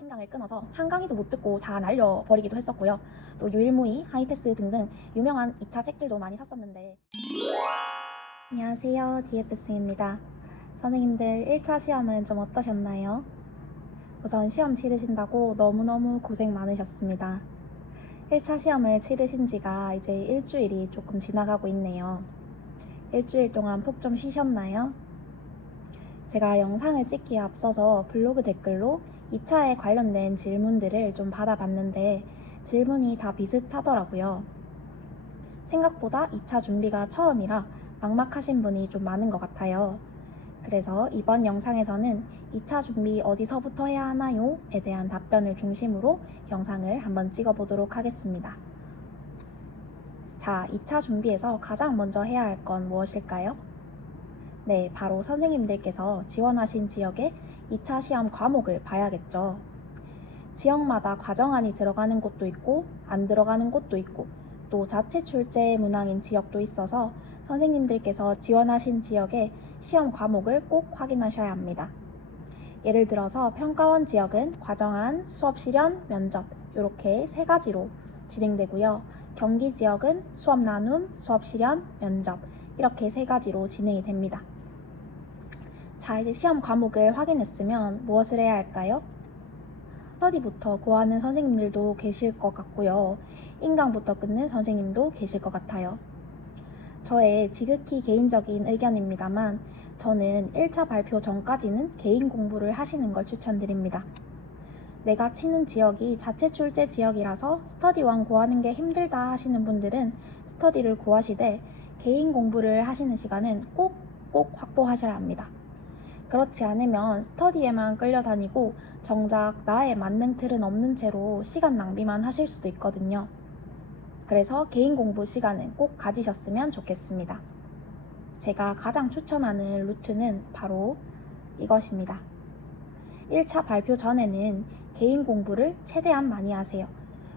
인강을 끊어서 한 강의도 못 듣고 다 날려버리기도 했었고요. 또 유일무이, 하이패스 등등 유명한 2차 책들도 많이 샀었는데. 안녕하세요, DFS입니다. 선생님들 1차 시험은 좀 어떠셨나요? 우선 시험 치르신다고 너무너무 고생 많으셨습니다. 1차 시험을 치르신 지가 이제 일주일이 조금 지나가고 있네요. 일주일 동안 푹 좀 쉬셨나요? 제가 영상을 찍기에 앞서서 블로그 댓글로 2차에 관련된 질문들을 좀 받아봤는데 질문이 다 비슷하더라고요. 생각보다 2차 준비가 처음이라 막막하신 분이 좀 많은 것 같아요. 그래서 이번 영상에서는 2차 준비 어디서부터 해야 하나요? 에 대한 답변을 중심으로 영상을 한번 찍어보도록 하겠습니다. 자, 2차 준비에서 가장 먼저 해야 할 건 무엇일까요? 네, 바로 선생님들께서 지원하신 지역의 2차 시험 과목을 봐야겠죠. 지역마다 과정안이 들어가는 곳도 있고 안 들어가는 곳도 있고 또 자체 출제 문항인 지역도 있어서 선생님들께서 지원하신 지역의 시험 과목을 꼭 확인하셔야 합니다. 예를 들어서 평가원 지역은 과정안, 수업 실현, 면접 이렇게 세 가지로 진행되고요. 경기 지역은 수업 나눔, 수업 실현, 면접 이렇게 세 가지로 진행이 됩니다. 자, 이제 시험 과목을 확인했으면 무엇을 해야 할까요? 스터디부터 고하는 선생님들도 계실 것 같고요. 인강부터 끊는 선생님도 계실 것 같아요. 저의 지극히 개인적인 의견입니다만 저는 1차 발표 전까지는 개인 공부를 하시는 걸 추천드립니다. 내가 치는 지역이 자체 출제 지역이라서 스터디1 구하는 게 힘들다 하시는 분들은 스터디를 구하시되 개인 공부를 하시는 시간은 꼭 확보하셔야 합니다. 그렇지 않으면 스터디에만 끌려다니고 정작 나의 만능 틀은 없는 채로 시간 낭비만 하실 수도 있거든요. 그래서 개인 공부 시간은 꼭 가지셨으면 좋겠습니다. 제가 가장 추천하는 루트는 바로 이것입니다. 1차 발표 전에는 개인 공부를 최대한 많이 하세요.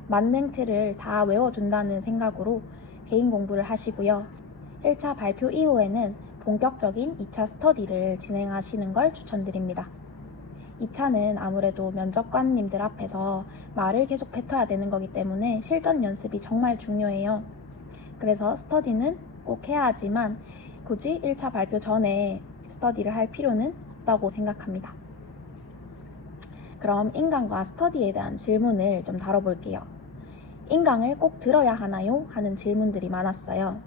만능 틀을 다 외워둔다는 생각으로 개인 공부를 하시고요. 1차 발표 이후에는 본격적인 2차 스터디를 진행하시는 걸 추천드립니다. 2차는 아무래도 면접관님들 앞에서 말을 계속 뱉어야 되는 거기 때문에 실전 연습이 정말 중요해요. 그래서 스터디는 꼭 해야 하지만 굳이 1차 발표 전에 스터디를 할 필요는 없다고 생각합니다. 그럼 인강과 스터디에 대한 질문을 좀 다뤄볼게요. 인강을 꼭 들어야 하나요? 하는 질문들이 많았어요.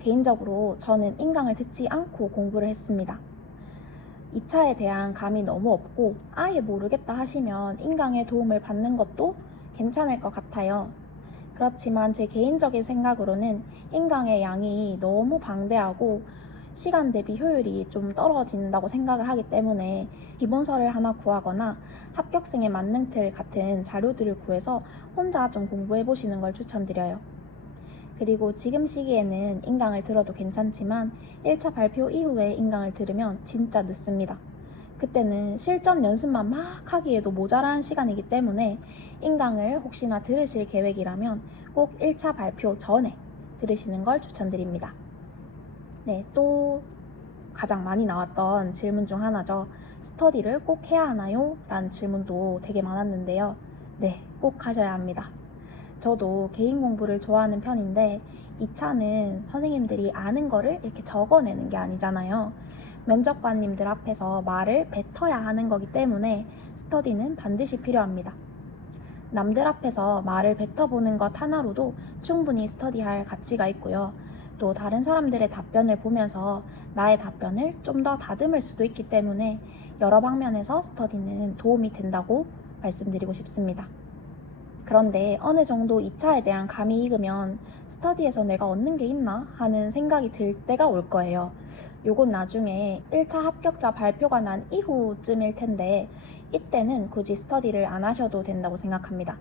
개인적으로 저는 인강을 듣지 않고 공부를 했습니다. 2차에 대한 감이 너무 없고 아예 모르겠다 하시면 인강의 도움을 받는 것도 괜찮을 것 같아요. 그렇지만 제 개인적인 생각으로는 인강의 양이 너무 방대하고 시간 대비 효율이 좀 떨어진다고 생각을 하기 때문에 기본서를 하나 구하거나 합격생의 만능틀 같은 자료들을 구해서 혼자 좀 공부해 보시는 걸 추천드려요. 그리고 지금 시기에는 인강을 들어도 괜찮지만 1차 발표 이후에 인강을 들으면 진짜 늦습니다. 그때는 실전 연습만 막 하기에도 모자란 시간이기 때문에 인강을 혹시나 들으실 계획이라면 꼭 1차 발표 전에 들으시는 걸 추천드립니다. 네, 또 가장 많이 나왔던 질문 중 하나죠. 스터디를 꼭 해야 하나요? 라는 질문도 되게 많았는데요. 네, 꼭 하셔야 합니다. 저도 개인 공부를 좋아하는 편인데 2차는 선생님들이 아는 거를 이렇게 적어내는 게 아니잖아요. 면접관님들 앞에서 말을 뱉어야 하는 거기 때문에 스터디는 반드시 필요합니다. 남들 앞에서 말을 뱉어보는 것 하나로도 충분히 스터디할 가치가 있고요. 또 다른 사람들의 답변을 보면서 나의 답변을 좀 더 다듬을 수도 있기 때문에 여러 방면에서 스터디는 도움이 된다고 말씀드리고 싶습니다. 그런데 어느 정도 2차에 대한 감이 익으면 스터디에서 내가 얻는 게 있나 하는 생각이 들 때가 올 거예요. 요건 나중에 1차 합격자 발표가 난 이후쯤일 텐데 이때는 굳이 스터디를 안 하셔도 된다고 생각합니다.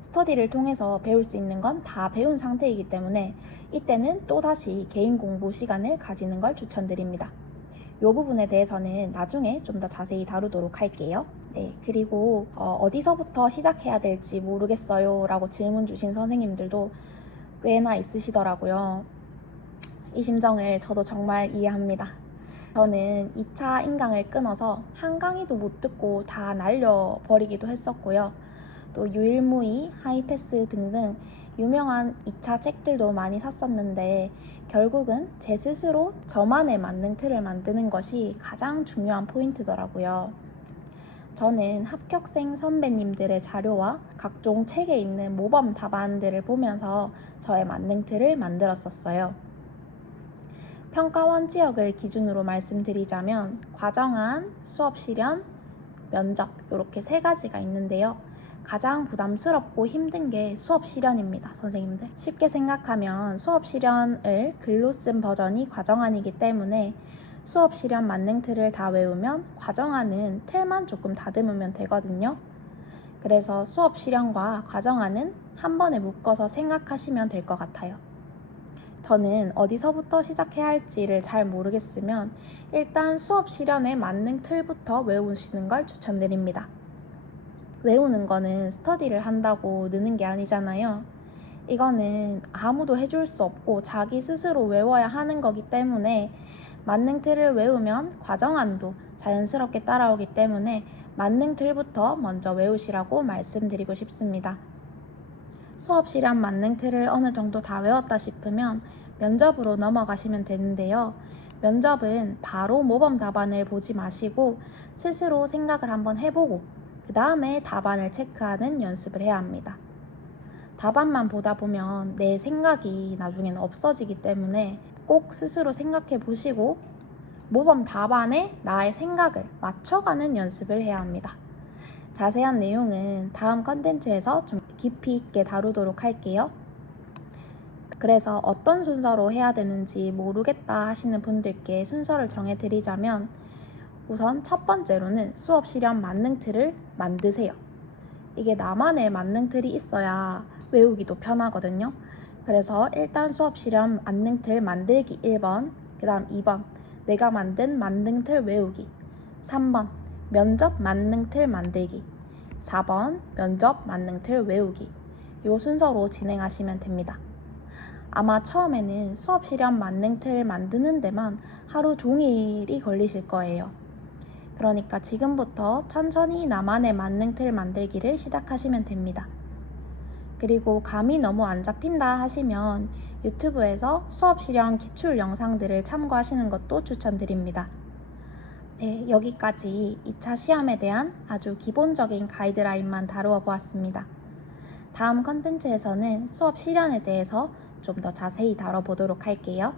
스터디를 통해서 배울 수 있는 건 다 배운 상태이기 때문에 이때는 또다시 개인 공부 시간을 가지는 걸 추천드립니다. 이 부분에 대해서는 나중에 좀 더 자세히 다루도록 할게요. 네, 그리고 어디서부터 시작해야 될지 모르겠어요 라고 질문 주신 선생님들도 꽤나 있으시더라고요. 이 심정을 저도 정말 이해합니다. 저는 2차 인강을 끊어서 한 강의도 못 듣고 다 날려버리기도 했었고요. 또 유일무이, 하이패스 등등 유명한 2차 책들도 많이 샀었는데 결국은 제 스스로 저만의 만능 틀을 만드는 것이 가장 중요한 포인트더라고요. 저는 합격생 선배님들의 자료와 각종 책에 있는 모범 답안들을 보면서 저의 만능 틀을 만들었었어요. 평가원 지역을 기준으로 말씀드리자면 과정안, 수업 실현, 면접 이렇게 세 가지가 있는데요. 가장 부담스럽고 힘든 게 수업 실현입니다, 선생님들. 쉽게 생각하면 수업 실현을 글로 쓴 버전이 과정안이기 때문에 수업 실현 만능 틀을 다 외우면 과정안은 틀만 조금 다듬으면 되거든요. 그래서 수업 실현과 과정안은 한 번에 묶어서 생각하시면 될 것 같아요. 저는 어디서부터 시작해야 할지를 잘 모르겠으면 일단 수업 실현의 만능 틀부터 외우시는 걸 추천드립니다. 외우는 거는 스터디를 한다고 느는 게 아니잖아요. 이거는 아무도 해줄 수 없고 자기 스스로 외워야 하는 거기 때문에 만능 틀을 외우면 과정안도 자연스럽게 따라오기 때문에 만능 틀부터 먼저 외우시라고 말씀드리고 싶습니다. 수업 실현 만능 틀을 어느 정도 다 외웠다 싶으면 면접으로 넘어가시면 되는데요. 면접은 바로 모범 답안을 보지 마시고 스스로 생각을 한번 해보고 그 다음에 답안을 체크하는 연습을 해야 합니다. 답안만 보다 보면 내 생각이 나중에는 없어지기 때문에 꼭 스스로 생각해 보시고 모범 답안에 나의 생각을 맞춰가는 연습을 해야 합니다. 자세한 내용은 다음 컨텐츠에서 좀 깊이 있게 다루도록 할게요. 그래서 어떤 순서로 해야 되는지 모르겠다 하시는 분들께 순서를 정해드리자면 우선 첫 번째로는 수업 실현 만능 틀을 만드세요. 이게 나만의 만능 틀이 있어야 외우기도 편하거든요. 그래서 일단 수업 실현 만능 틀 만들기 1번, 그 다음 2번 내가 만든 만능 틀 외우기, 3번 면접 만능 틀 만들기, 4번 면접 만능 틀 외우기, 이 순서로 진행하시면 됩니다. 아마 처음에는 수업 실현 만능 틀 만드는 데만 하루 종일이 걸리실 거예요. 그러니까 지금부터 천천히 나만의 만능 틀 만들기를 시작하시면 됩니다. 그리고 감이 너무 안 잡힌다 하시면 유튜브에서 수업 실현 기출 영상들을 참고하시는 것도 추천드립니다. 네, 여기까지 2차 시험에 대한 아주 기본적인 가이드라인만 다루어 보았습니다. 다음 컨텐츠에서는 수업 실현에 대해서 좀 더 자세히 다뤄보도록 할게요.